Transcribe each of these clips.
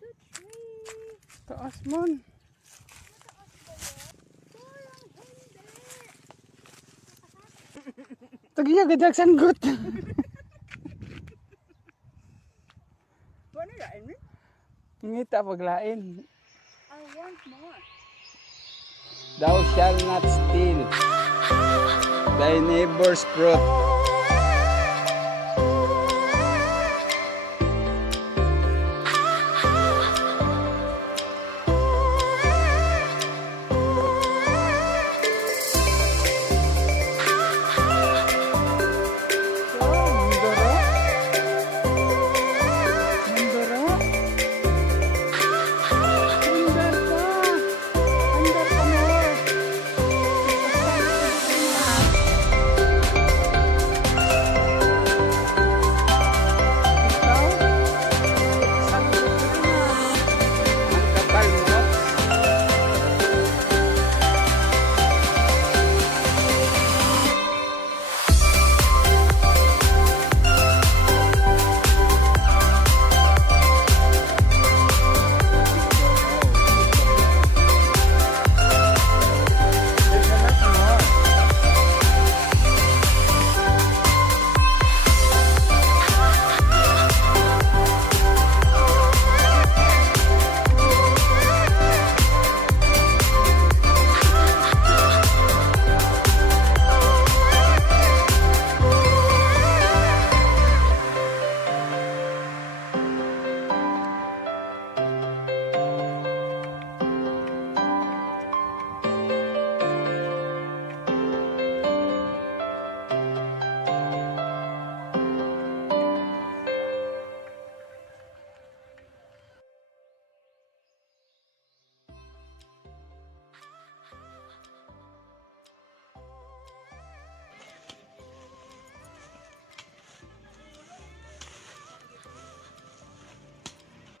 the tree. Taas man. Tagiya gadag sanggot. Ano lain mo? Ngita paglain. I want more. Thou shalt not steal thy neighbor's fruit.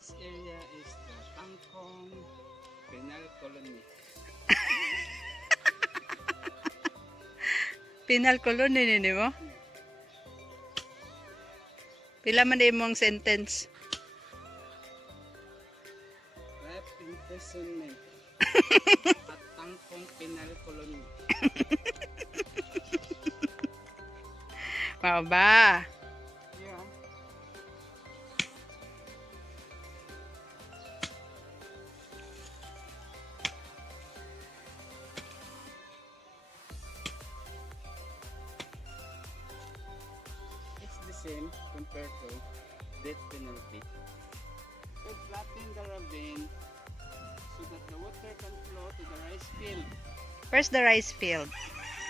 This area is the Tangkong Penal Colony. Penal colony nini mo? Pila man din mong sentence? Life imprisonment at Tangkong Penal Colony. Wow ba? Yeah. It's the same compared to death penalty. We flatten the ravine so that the water can flow to the rice field. Where's the rice field?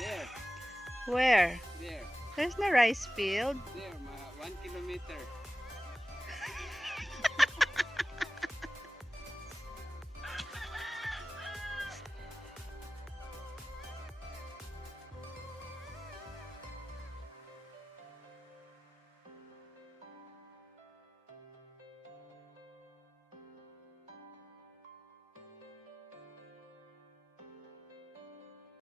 There, Where? there, There's no rice field. there, 1 kilometer.